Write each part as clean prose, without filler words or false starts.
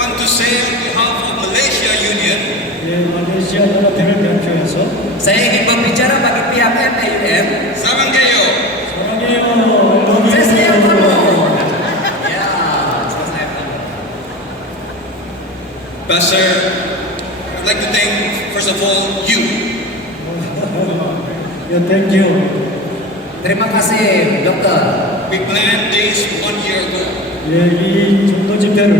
want to say on behalf of Malaysia Union, 말레이시아 연합회를 대표해서 Saya ingin berbicara bagi pihak MAUM. Sarangayo. 사랑해요. Saya sayang kamu. Ya, saya sayang kamu. Pastor, I'd like to thank, first of all, you. Thank you. Terima kasih, dokter. We planned this 1 year ago. 이 전도 집회를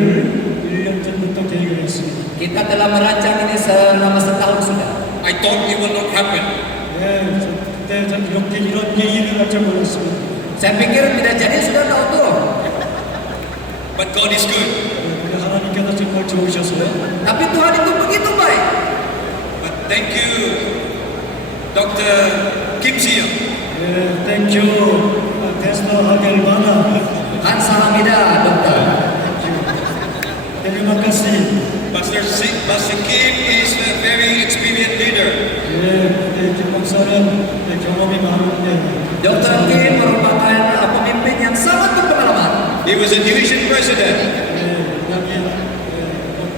1년 전부터 계획을 했습니다. Kita telah merancang ini selama setahun sudah. I thought it would not happen. 그때 전 이렇게 이런 일이 일어날 줄 몰랐습니다. Saya pikir tidak jadi sudah tahu. But God is good. 우리 하나님께서 정말 좋으셔서요. Tapi Tuhan itu begitu baik. But thank you, Dr. Kim Siang. Thank you, Pastor Hagelmana. Kamsahamnida, dokter. Terima kasih. Pastor Kim is a very experienced leader. 김 목사는 경험이 많은데 Dokter Kim merupakan pemimpin yang sangat berpengalaman. He was a division president.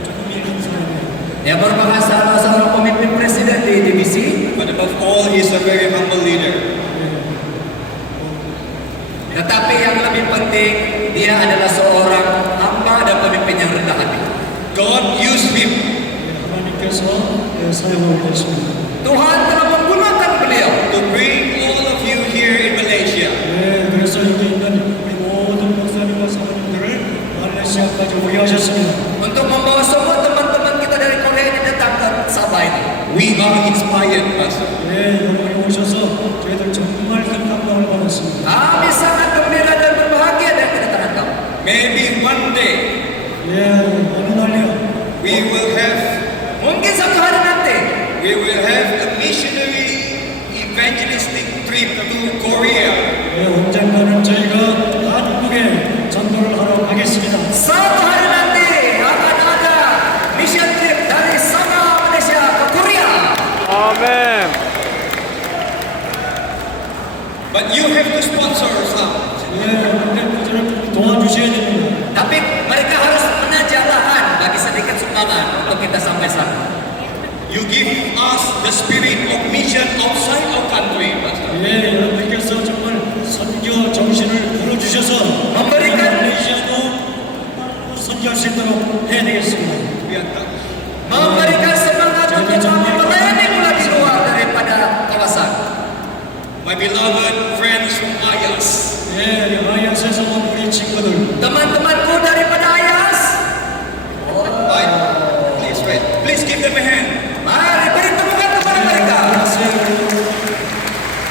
조금 이런 사람이에요. Dia merupakan salah seorang pemimpin presiden di divisi. But above all, he is a very humble leader. Tetapi yang lebih penting, dia adalah seorang hamba dan pemimpin yang rendah hati. God used him. 하나님께서 사용하고 계십니다. Tuhan telah menggunakan beliau To bring all of you here in Malaysia. 그래서 여기 있는 우리 모든 목사님과 사모님들을 말레이시아까지 오게 하셨습니다. untuk membawa semua teman-teman kita dari Korea ini datang ke Sabah ini. We are inspired, Pastor. 여러분이 오셔서 저희들 정말 큰 감동을 받았습니다. Kami sangat gembira dan berbahagia dengan kedatangan kamu. Maybe one day 어느 날이요. Mungkin satu hari nanti we will have a missionary evangelistic trip to Korea. 언젠가는 저희가 한국에 전도를 하러 가겠습니다. satu hari nanti akan ada mission trip dari Sabah Malaysia ke Korea. Amen. But you have to sponsor some. 근데 저를 도와주셔야 됩니다. Tapi mereka harus menajak lahan bagi sedikit sumbangan untuk kita sampai sana. You give us the spirit of mission outside our country, Pastor. 여러분께서 정말 선교 정신을 불어주셔서 말레이시아도 선교할 수 있도록 해야 되겠습니다. We are touched. Memberikan semangat untuk kami melayani pula di luar daripada kawasan. My beloved friends from Ayas. 아야스에서 온 우리 친구들, Teman-temanku daripada Ayas, Please, wait. Please give them a hand. mari beri tepukan kepada mereka.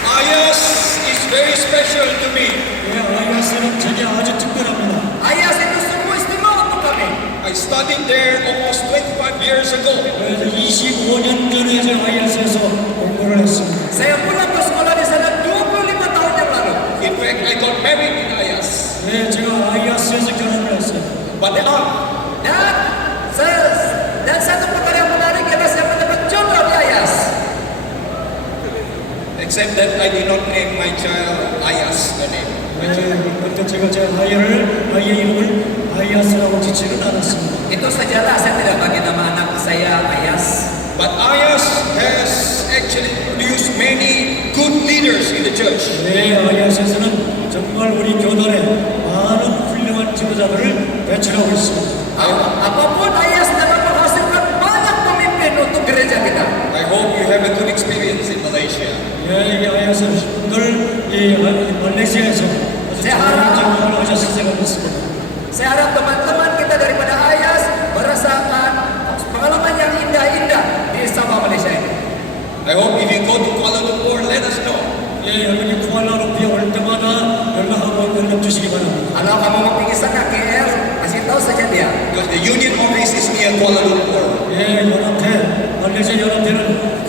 Ayas is very special to me. 아야스는 제게 아주 특별합니다. Ayas itu sungguh istimewa untuk kami. I studied there almost 25 years ago. 그래서 25년 전에 제가 아야스에서 공부를 했습니다. Saya pulang ke sekolah di sana 25 tahun yang lalu. In fact, I got married in Ayas. 제가 아야스에서 결혼을 했어요. But Dan satu perkara yang menarik adalah saya mendapat jodoh di Ayas. except that I did not name my child Ayas, the name. 그때 제가 제 아이의 이름을 아야스라고 짓지는 않았습니다. Itu sajalah, saya tidak bagi nama anak saya Ayas. But Ayas has actually produced many good leaders in the church. 아야스에서는 정말 우리 교단에 많은 훌륭한 지도자들을 배출하고 있습니다. Apapun Ayas dapat menghasilkan banyak pemimpin untuk gereja kita. I hope you have a good experience in Malaysia. 이 아야스 분들 이 말레이시아에서 아주 좋은 경험을 하셨을 생각 있습니다. Saya harap teman-teman kita daripada Ayas merasakan pengalaman yang indah-indah di Sabah Malaysia ini. I hope if you go to Kuala Lumpur, let us know. 여러분이 쿠알라룸푸르에 올 때마다 연락 주시기 바랍니다. Kalau kamu mau pergi sana KL, kasih tahu saja dia. Because the union office is near Kuala Lumpur. 연합회, 말레이시아 연합회는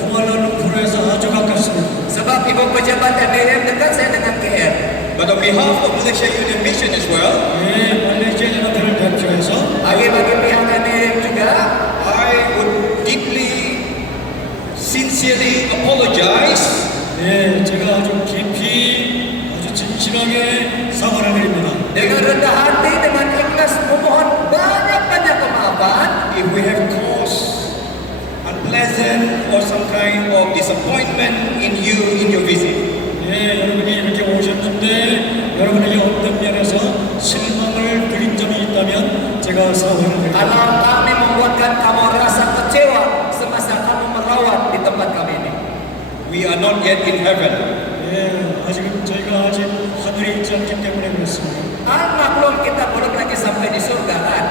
쿠알라룸푸르에서 아주 가깝습니다. Sebab ibu pejabat MAM dekat saya dengan KL. But on behalf of Malaysia Union Mission as well, 말레이시아 연합회를 대표해서 Bagi pihak MAM juga, I would deeply, sincerely apologize 제가 아주 깊이, 아주 진실하게 사과를 드립니다. dengan rendah hati, dengan ikhlas memohon banyak-banyak kemaafan 싸우는 Kalau kami membuatkan kamu rasa kecewa semasa kamu merawat di tempat kami ini. We are not yet in heaven. 예, 아직은 저희가 아직 하늘에 있지 않기 때문에 그렇습니다. Maklum kita belum lagi sampai di surga kan.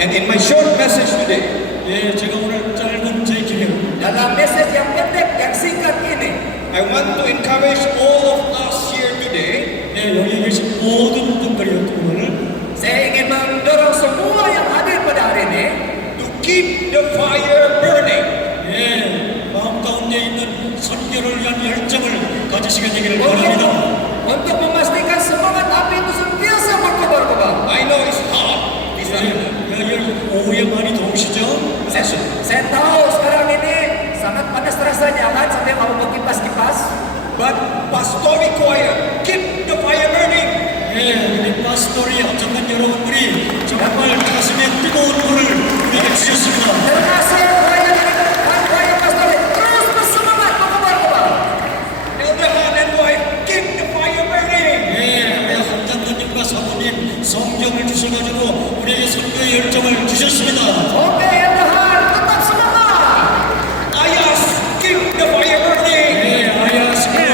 And in my short message today, 예, 제가 오늘 짧은 제 기능 Dalam message yang pendek, yang singkat ini, I want to encourage all of us here today 예, 여기 계신 모든 분들이 오늘 saya ingin mendorong semua yang hadir pada hari ini to keep the fire burning. 예, 마음 가운데 있는 선교를 위한 열정을 가지시게 되기를 untuk, 바랍니다. untuk memastikan semangat api itu senantiasa berkobar-kobar. I know it's hot this 예, afternoon. 여기 오후에 많이 더우시죠? Saya tahu sekarang ini sangat panas rasanya kan sampai kamu mau kipas-kipas. But pastoral choir, keep the fire burning. 예, 우리 파스토리 합작한 여러분들이 정말 가슴에 뜨거운 불을 우리에게 주셨습니다. Terima kasih banyak banyak pastor. Terus bersemangat berkobar-kobar. Elder Han and wife, keep the fire burning. 예, 우리 함장님과 사모님 성경을 주셔가지고 우리에게 선교의 열정을 주셨습니다. Oke, ya Tuhan, tetap semangat. Ayas, keep the fire burning. 예, 아야스로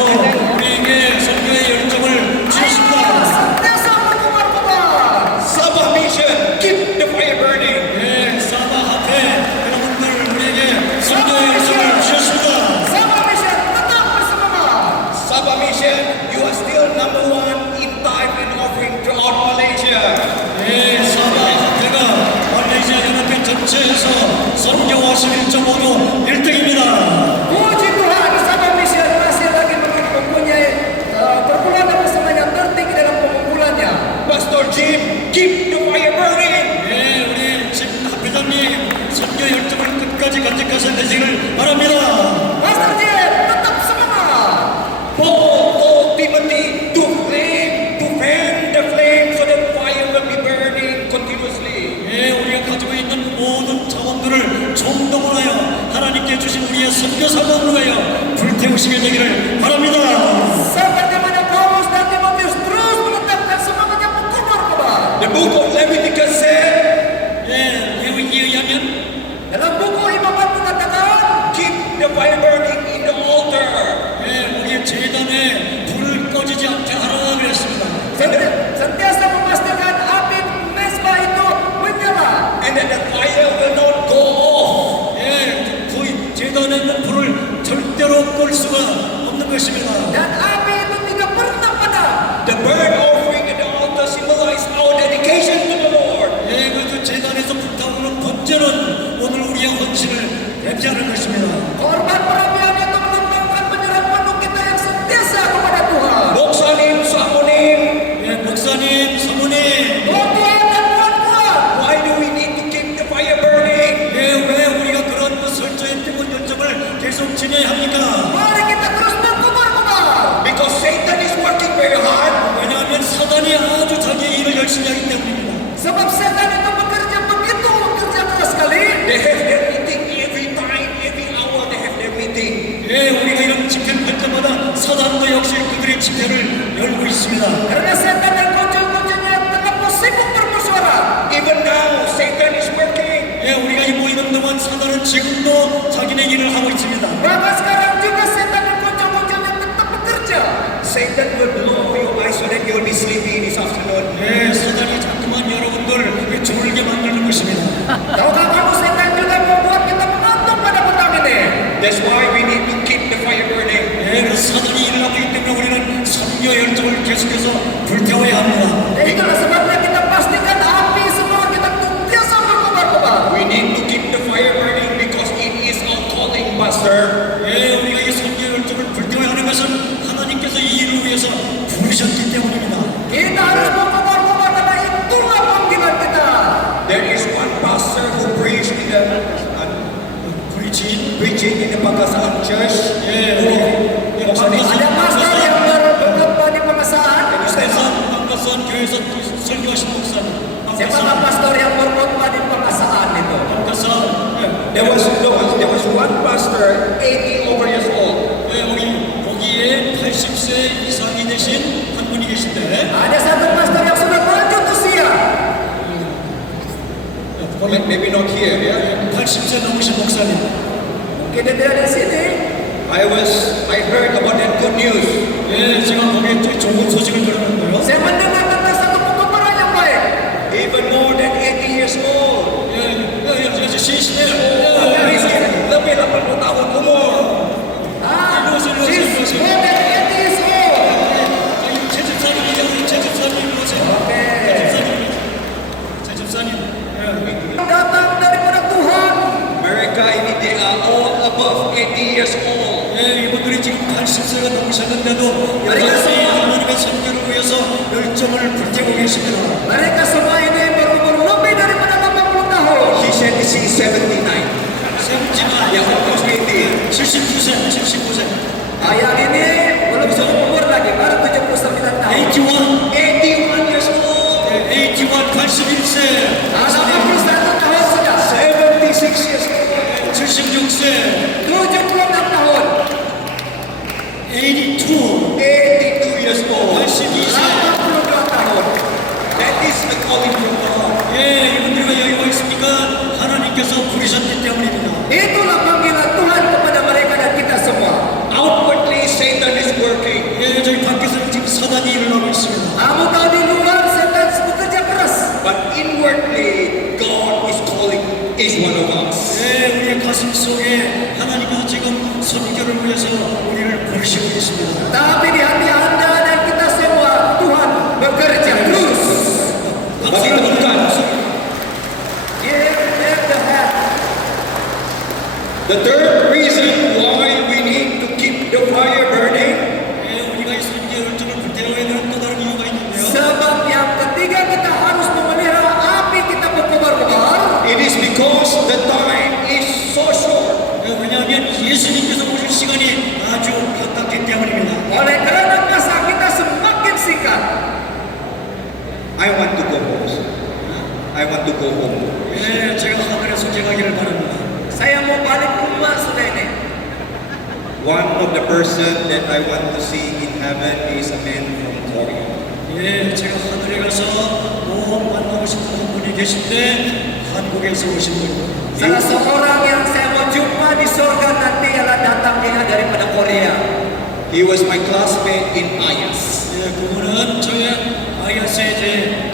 우리에게 선교의 열정을 주셨습니다. Senantiasa berkobar-kobar. Sabah Mission, keep the fire burning. 예, 사바하테 여러분들 우리에게 선교의 열정을 주셨습니다. Sama mission, tetap bersemangat. Sabah Mission, you are still number one in tithe and offering throughout Malaysia. 예, 사바하테가 말레이시아 연합회 전체에서 선교와 11.5도 1등입니다. Puji Tuhan, sama mission masih lagi mempunyai perpuluhan bersama yang tertinggi dalam pengumpulannya. Pastor Jim, keep the fire burning. 예, 우리 지금 회장님 선교 열정을 끝까지 간직하셔야 되시길 바랍니다. Pastor Jim, tetap semangat. Paul told Timothy to fan the flame so that fire will be burning continuously. 예, 우리가 가지고 있는 모든 자원들을 총동원하여 하나님께 주신 우리의 선교 사명을 위하여 불태우시게 되기를 바랍니다. Seperti mana Paulus dan Timotius terus menetapkan semangatnya berkobar-kobar. The book of Leviticus said, 예, 레위기에 의하면 Dalam buku Imamat mengatakan, keep the fire burning in the altar. 예, 우리의 재단에 불을 꺼지지 않게 하라 그랬습니다. sentiasa memastikan api mezbah itu menyala. And that the fire will not go off. 예, 그 재단에 있는 불을 절대로 끌 수가 없는 것입니다. Dan api itu tidak pernah padam. The burnt offering at the altar symbolize our dedication to the Lord. 예, 그 재단에서 불타오르는 번제는 오늘 우리의 헌신을 대표하는 것입니다. Korban perapian itu melambangkan penyerahan penuh kita yang sentiasa kepada Tuhan. Moksanim, Samonim, 예, 목사님, 사모님, Tuhan dan Tuhan-Tuhan. why do we need to keep the fire burning? 예, 왜 우리가 그런 설정의 뜨거운 열정을 계속 지내야 합니까? Mari kita terus berkobar-kobar. Because Satan is working very hard. 왜냐하면 사단이 아주 자기의 일을 열심히 하기 때문입니다. Sebab setan itu bekerja keras sekali. They have their meeting every time, every hour they have their meeting. 예, 우리가 이런 집회를 할 때마다 사단도 역시 그들의 집회를 열고 있습니다. Karena setan dan kunci-kuncinya tetap sibuk bermusyawarah. Even now, Satan is working. 예, 우리가 이 모이는 동안 사단은 지금도 자기네 일을 하고 있습니다. Bahkan sekarang juga setan dan kunci-kuncinya tetap bekerja. Satan will blow your eyes so that you will be sleepy this afternoon. 예, 사단이 자꾸만 여러분들 졸게 만드는 것입니다. Tahukah kamu setan juga membuat kita mengantuk pada petang ini? That's why we need to keep the fire burning. 예, 그래서 사단이 일을 하고 있기 때문에 우리는 선교 열정을 계속해서 불태워야 합니다. Itulah sebabnya kita pastikan api semua kita sentiasa berkobar-kobar. We need to keep the fire burning because it is our calling, Pastor. 예, 우리가 이 선교 열정을 불태워야 하는 것은 하나님께서 이 일을 위해서 부르셨기 때문입니다. Kita harus berkobar-kobar karena itulah panggilan kita. There is one pastor who preached in the preaching in the Pagkasaan Church. 예, 우리 Ada pastor yang berkhotbah di pengesahan. 방가산 교회에서 설교하신 목사님. Siapakah pastor yang berkhotbah di pengesahan itu? 방가산, There was one pastor, 80 over years old. 예, 우리 거기에 80세 이상이 되신 한 분이 계신데, Ada satu pastor yang sudah lanjut usia. I heard about that good news. 예, 제가 거기에 또 좋은 소식을 들었는데요. Saya mendengar tentang satu pengumuman yang baik. Even more than 80 years old. 시시네. Lebih 80 tahun umur. Ah, Ilusi. she's more than 80 years old. 제 집사님이죠. 제 집사님 오세요. 제 집사님. Datang daripada Tuhan. Mereka ini they are all above 80 years old. 예, 이분들이 지금 80세가 넘으셨는데도 여전히 하나님의 선교를 위해서 열정을 불태우고 계십니다. Mereka semua ini berumur lebih daripada 80 tahun. He said he's 79. 세븐지만 Yeah, almost 80. 79세. Ayah ini belum seumur lagi, baru 79 tahun. 81. 81 years old. 81, 81세. 81 tahun sudah. 76 years old. 76세. 76 tahun. 82. 82 years old. 82세. 82 tahun. That is the calling from God. 예, 이분들이 왜 여기 와 있습니까? 하나님께서 부르셨기 때문입니다. Itulah panggilan Tuhan kepada mereka dan kita semua. Outwardly, Satan is working. 예, 저희 밖에서는 지금 사단이 일어나고 있습니다. Kamu tahu di luar setan bekerja keras. But inwardly, God is calling each one of us. 예, 우리의 가슴 속에 하나님께서 지금 선교를 위해서 우리를 부르시고 있습니다. Tapi di hati Anda dan kita semua Tuhan bekerja terus. Bagaimana bukan? Give the hand. The third reason why we need to keep the fire burning 예, 우리가 이 선교 열정을 불태워야 되는 또 다른 이유가 있는데요. Sebab yang ketiga kita harus memelihara api kita berkobar-kobar. it is because the time is so short. 예, 왜냐하면 예수님께서 오실 시간이 아주 가깝기 때문입니다. Oleh kerana masa kita semakin singkat. I want to go home. I want to go home. 예, 제가 하늘에 속죄하기를 바랍니다. Saya mau balik rumah sudah ini. One of the person that I want to see in heaven is a man from Korea. 예, 제가 하늘에 가서 꼭 만나고 싶은 한 분이 계신데 한국에서 오신 분입니다. Salah seorang yang saya mau jumpa di surga nanti adalah datang dia daripada Korea. He was my classmate in IAS. 예, 그분은 저의 IS의 제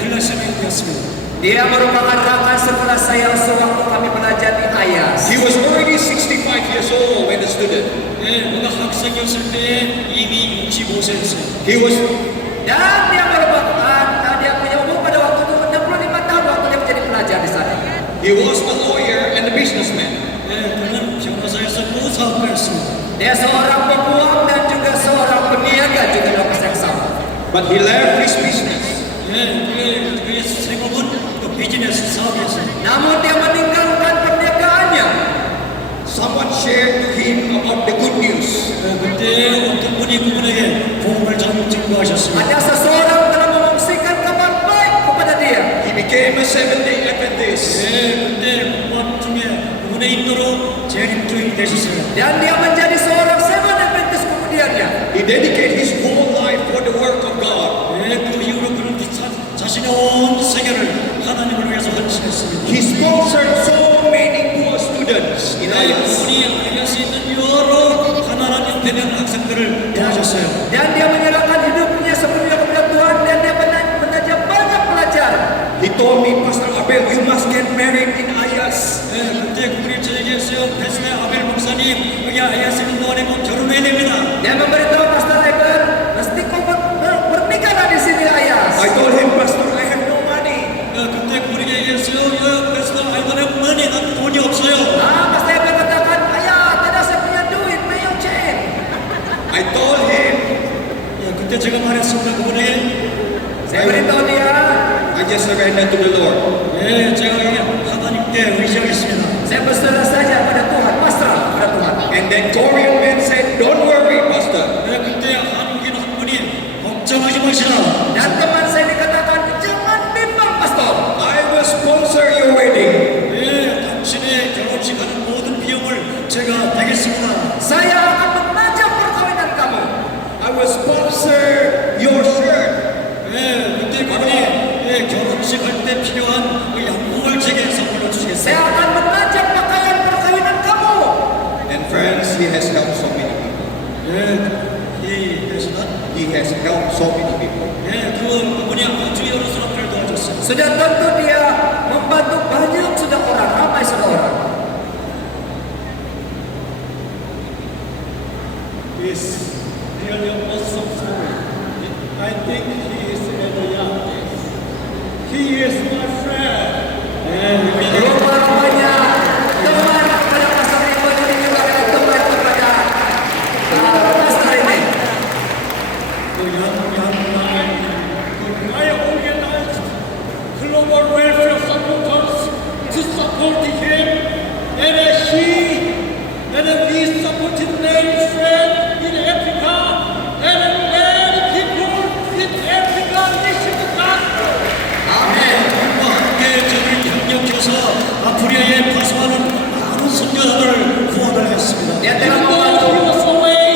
클래스메이트였습니다. Dia merupakan rakan sekelas saya sewaktu kami belajar di IAS. He was already 65 years old when a student. 예, 그가 학생이었을 때 이미 65세였어요. He was Dan dia merupakan dia punya umur pada waktu itu 65 tahun waktu dia menjadi pelajar di sana. a lawyer and a businessman. 예, 그는 변호사였었고 사업가였습니다. Dia seorang peguam dan juga seorang peniaga juga di waktu yang sama. But he left his business. 예, 그의 생업은 또 비즈니스 사업이었어요. Namun dia meninggalkan perniagaannya. Someone shared to him about the good news. 그때 어떤 분이 그분에게 복음을 증거하셨습니다. Ada seseorang telah mengungsikan kabar baik kepada dia. He became a Seventh-day Adventist. 예, 그때 공부하는 중에 그분의 인도로 재림주인이 되셨어요. Dan dia menjadi seorang Seventh Adventist kemudiannya. He dedicated his whole life for the work of God. 예, 그 이후로 그는 자신의 온 세계를 하나님을 위해서 헌신했습니다. He sponsored so many poor students in 예, IAS. 그분이 알수 있는 여러 가난한 형편의 학생들을 도와줬어요. Dan dia menyerahkan hidupnya sepenuhnya kepada Tuhan dan dia mengajar banyak pelajar. He told me, Pastor Abel, you must get married in IAS. 예, 그때 그분이 저에게 했어요. 베스레 아벨 목사님, 여기 IS 운동원에 꼭 결혼해야 됩니다. Dia memberitahu Pastor Eber, mesti kau bernikahlah di sini ayas. I told him, Pastor, I have no money. 그때 그분에게 얘기했어요. 야, 베스레 아벨 머니, 난 돈이 없어요. Ah, Pastor Eber katakan, ayah, tidak saya punya duit, mayo cek. I told him, 예, 그때 제가 말했습니다. 그분에게 Saya beritahu dia, I just surrender to the Lord. 예, 제가 하나님께 의지하겠습니다. saya berserah saja pada Tuhan, pasrah pada Tuhan. And then Korean man said, don't worry, Pastor. 예, 그때 한국인 한 분이 걱정하지 마시라. Dan teman saya dikatakan, jangan bimbang pastor. I will sponsor your wedding. 예, 당신의 결혼식 하는 모든 비용을 제가 대겠습니다. Saya akan menajam perkawinan kamu. I will sponsor your shirt. 예, 그때 그분이 예, 결혼식 할 때 필요한 그 양복을 제게 선물로 Saya 주시겠어요. akan menajam pakaian perkawinan kamu. And friends, he has helped so many people. 이 대신은 He has helped so many people. 그분이 아주 여러 사람들을 도와줬어요. Sudah tentu dia membantu banyak sudah orang, ramai sudah orang. It's really an awesome story. I think he is very young. He is my friend. Rupa-rupanya teman kepada pastor Ibu ini juga adalah teman kepada pastor ini. I organized global welfare supporters to support him, and we supported many friends in Africa, and many people in Africa listen to gospel. 우리와 함께 저를 협력해서 아프리카에 파송하는 많은 선교사들을 후원을 했습니다. Dia telah He membantu. was away.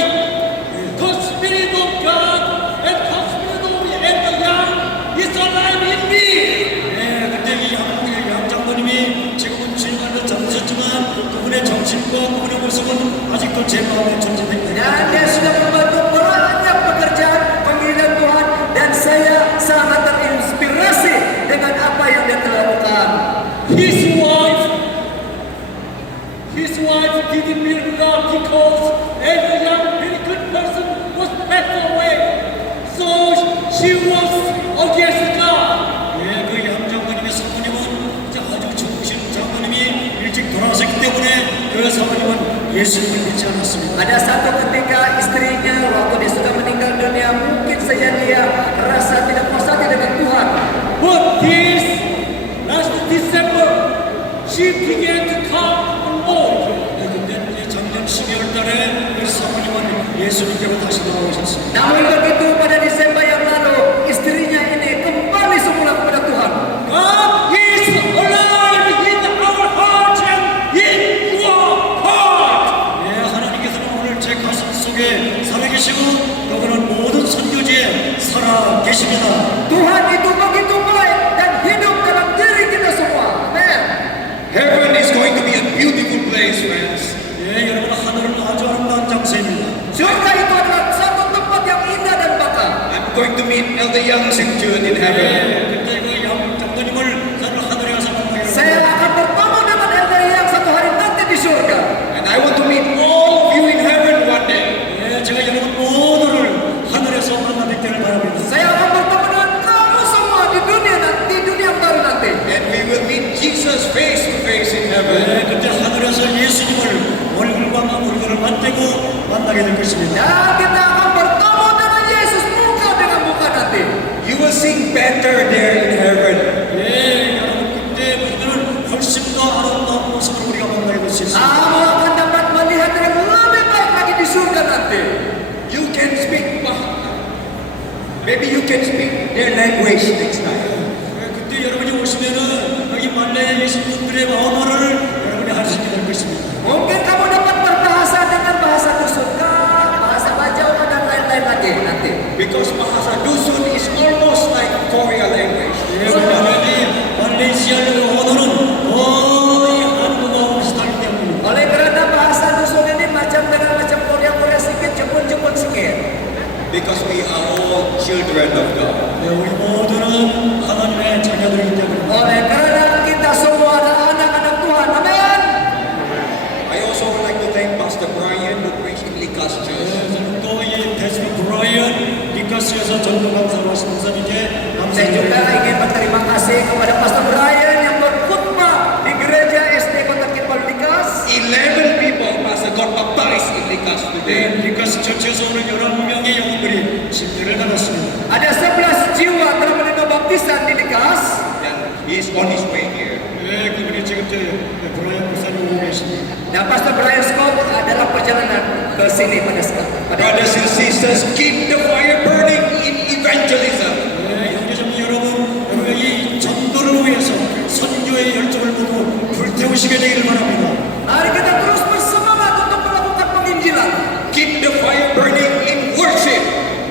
The Spirit of God and the Spirit of the young is alive in me. 근데 이 양장로님이 지금은 주님과는 잠드셨지만 그분의 정신과 그분의 모습은 아직도 제 마음에 존재됩니다. Dan dia sudah membantu banyak pekerjaan panggilan Tuhan dan saya sangat terinspirasi dengan apa yang dia telah lakukan. His wife didn't mean God because every young very good person was passed away. So she was against God. 그 양장로님의 사모님은 아주 좋으신 장로님이 일찍 돌아가셨기 때문에 그 사모님은 예수님을 믿지 않았습니다. Ada satu ketika istrinya waktu dia sudah meninggal dunia mungkin saja dia merasa tidak puas hati dengan Tuhan. But this last December, she began to come to Lord. 근데 작년 12월 달에 그 사모님은 예수님께로 다시 돌아오셨습니다. Namun begitu pada Desember yang lalu istrinya ini kembali semula kepada Tuhan. God is alive in our hearts and in your heart. 하나님께서는 오늘 제 가슴 속에 살아계시고 그분은 모든 선교지에 살아계십니다. Tuhan itu begitu baik dan hidup dalam diri kita semua. Amen. Heaven is going to be a beautiful place, friends. 여러분 하늘은 아주 아름다운 장소입니다. Surga itu adalah satu tempat yang indah dan bakal. I'm going to meet Elder Young St. Jude in heaven. 그때 그 장로님을 저는 하늘에 가서 만나기로 Saya akan bertemu dengan elder yang satu hari nanti di surga. And I want to meet all of you in heaven one day. 제가 여러분 모두를 하늘에서 만나 뵙기를 바랍니다. Saya akan bertemu dengan kamu semua di dunia baru nanti. And we will meet Jesus face to face in heaven. 그때 하늘에서 예수님을 얼굴과 얼굴을 맞대고 만나게 될 것입니다. Dan kita akan bertemu dengan Yesus muka dengan muka nanti. You will sing better there in heaven. 여러분 그때 우리들은 훨씬 더 아름다운 모습으로 우리가 만나게 될 수 있습니다. Kamu akan dapat melihat dengan lebih baik lagi di surga nanti. You can speak. Maybe you can speak their language next time. 그때 여러분이 오시면은 여기 말레이에 계신 분들의 언어를 여러분이 할 수 있게 될 것입니다. Mungkin kamu dapat berbahasa dengan bahasa dusunka, bahasa Bajawa dan lain-lain lagi nanti. Because Bahasa Dusun is almost like Korea language. 왜냐하면 말레이시아 언어는 거의 한국어와 비슷하기 때문입니다. Oleh kerana bahasa dusun ini macam Korea sedikit, Jepun sedikit. Because we are all children of God. 우리 모두는 하나님의 자녀들이기 때문입니다. Oleh kerana kita semua adalah anak-anak Tuhan. Amin. I also would like to thank Pastor Brian who preached in Likas Church. 또이 데스먼 브라이언 리카스에서 전도 강사로 하신 목사님께 Saya juga 감사드립니다. ingin berterima kasih kepada Pastor Brian yang berkhutbah di gereja SD Kota Kipal Likas. 11 people, Pastor, got baptized in Likas today. 리카스 처치에서 오늘 11명의 영혼들이 침례를 받았습니다. Ada 11 jiwa telah menerima baptisan di Likas. And he is on his way here. 그분이 지금 브라이언 목사님 오고 계십니다. Dan Pastor Brian Scott adalah perjalanan ke sini pada sekarang. Brothers and sisters, keep the fire burning in evangelism. 형제자매 여러분, 우리가 이 전도를 위해서 선교의 열정을 보고 불태우시게 되기를 바랍니다. Mari kita terus bersemangat untuk melakukan penginjilan. Keep the fire burning in worship.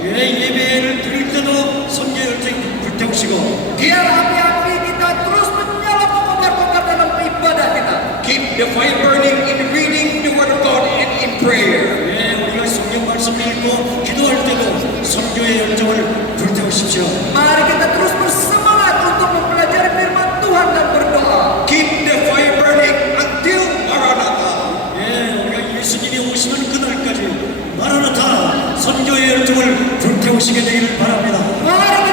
예배를 드릴 때도 선교 열정 불태우시고 Biar api-api kita terus menyala membakar dalam ibadah kita. Keep the fire burning in reading the Word of God and in prayer. 우리가 성경 말씀을 선교의 열정을 불태우십시오. Mari kita terus bersemangat untuk mempelajari firman Tuhan dan berdoa. Keep the fire burning until Maranatha. 예, 우리가 예수님이 오시는 그날까지 마라나타 선교의 열정을 불태우시게 되기를 바랍니다. Mari